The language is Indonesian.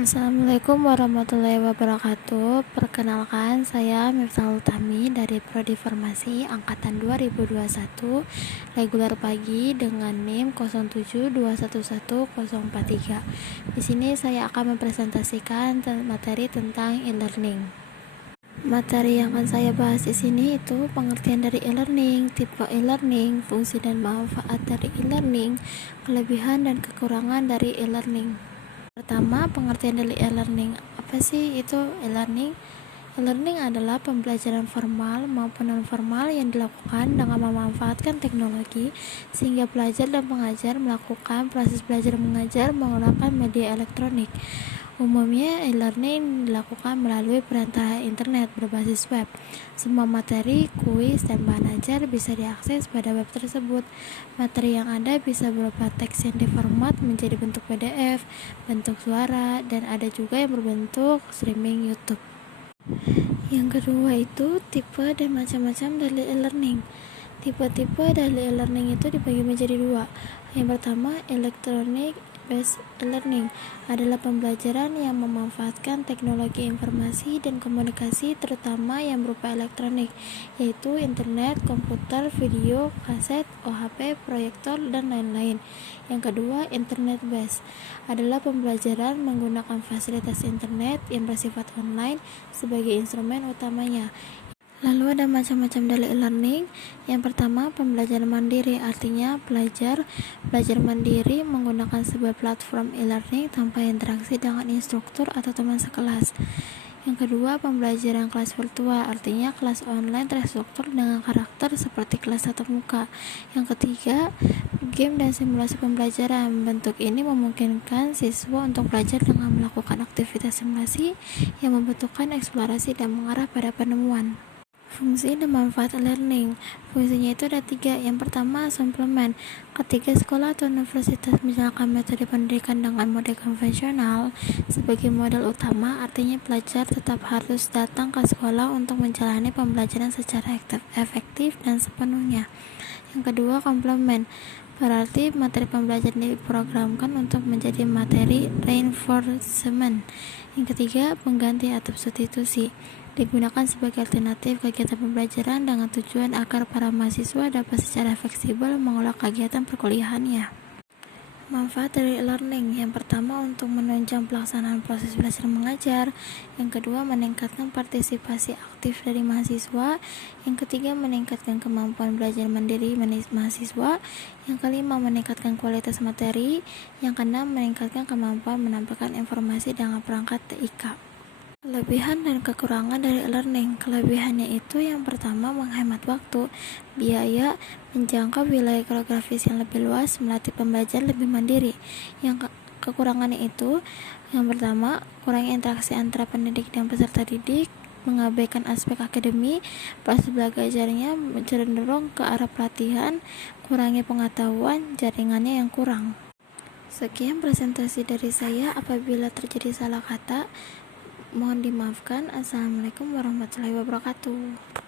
Assalamualaikum warahmatullahi wabarakatuh. Perkenalkan, saya Miftahul Utami dari Prodi Farmasi Angkatan 2021, reguler pagi dengan NIM 072111043. Di sini saya akan mempresentasikan materi tentang e-learning. Materi yang akan saya bahas di sini itu pengertian dari e-learning, tipe e-learning, fungsi dan manfaat dari e-learning, kelebihan dan kekurangan dari e-learning. Pertama, pengertian dari e-learning. Apa sih itu e-learning? E-learning adalah pembelajaran formal maupun non-formal yang dilakukan dengan memanfaatkan teknologi sehingga pelajar dan pengajar melakukan proses belajar mengajar menggunakan media elektronik. Umumnya, e-learning dilakukan melalui perantara internet berbasis web. Semua materi, kuis, dan bahan ajar bisa diakses pada web tersebut. Materi yang ada bisa berupa teks yang diformat menjadi bentuk PDF, bentuk suara, dan ada juga yang berbentuk streaming YouTube. Yang kedua itu tipe dan macam-macam dari e-learning. Tipe-tipe dari e-learning itu dibagi menjadi dua. Yang pertama, electronic based e-learning adalah pembelajaran yang memanfaatkan teknologi informasi dan komunikasi terutama yang berupa elektronik, yaitu internet, komputer, video, kaset, OHP, proyektor, dan lain-lain. Yang kedua, internet based adalah pembelajaran menggunakan fasilitas internet yang bersifat online sebagai instrumen utamanya. Lalu ada macam-macam dari e-learning. Yang pertama, pembelajaran mandiri, artinya belajar mandiri menggunakan sebuah platform e-learning tanpa interaksi dengan instruktur atau teman sekelas. Yang kedua, pembelajaran kelas virtual, artinya kelas online terstruktur dengan karakter seperti kelas tatap muka. Yang ketiga, game dan simulasi pembelajaran. Bentuk ini memungkinkan siswa untuk belajar dengan melakukan aktivitas simulasi yang membutuhkan eksplorasi dan mengarah pada penemuan. Fungsi dan manfaat learning. Fungsinya itu ada 3. Yang pertama, suplemen. Ketika sekolah atau universitas menjalankan metode pendidikan dengan model konvensional sebagai model utama, artinya pelajar tetap harus datang ke sekolah untuk menjalani pembelajaran secara efektif dan sepenuhnya. Yang kedua, komplement. Berarti materi pembelajaran diprogramkan untuk menjadi materi reinforcement. Yang ketiga, pengganti atau substitusi. Digunakan sebagai alternatif kegiatan pembelajaran dengan tujuan agar para mahasiswa dapat secara fleksibel mengolah kegiatan perkuliahannya. Manfaat dari e-learning. Yang pertama, untuk menunjang pelaksanaan proses belajar mengajar. Yang kedua, meningkatkan partisipasi aktif dari mahasiswa. Yang ketiga, meningkatkan kemampuan belajar mandiri mahasiswa. Yang kelima, meningkatkan kualitas materi. Yang keenam, meningkatkan kemampuan menampilkan informasi dengan perangkat TIK. Kelebihan dan kekurangan dari e-learning. Kelebihannya itu yang pertama, menghemat waktu, biaya, menjangkau wilayah geografis yang lebih luas, melatih pembelajar lebih mandiri. Yang kekurangannya itu yang pertama, kurang interaksi antara pendidik dan peserta didik, mengabaikan aspek akademi, proses belajarnya cenderung ke arah pelatihan, kurangnya pengetahuan, jaringannya yang kurang. Sekian presentasi dari saya. Apabila terjadi salah kata, mohon dimaafkan. Assalamualaikum warahmatullahi wabarakatuh.